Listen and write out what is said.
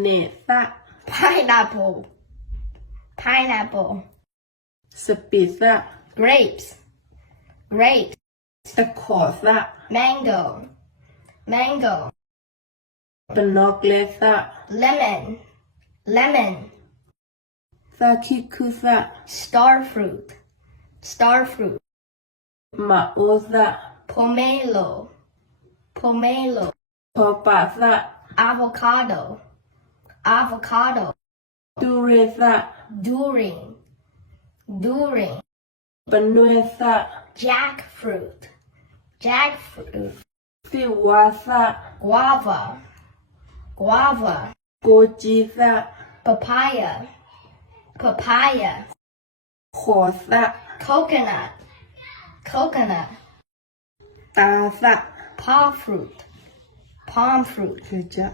เนสะ pineapple pineapple สปิสะ grapes grapes ตะขอสะ mango mango ปนอกเลสะ lemon lemon ซาคิคุสะ star fruit star fruit มาโอสะ pomelo pomelo พอปาสะ avocado avocado ดูเรสะ durian durian ปนวยสะ jackfruit jackfruit สิวาสะ guava guava โกจิสะ papaya papaya ขอสะ coconut coconut ตาสะ palm fruit palm fruit คือจะ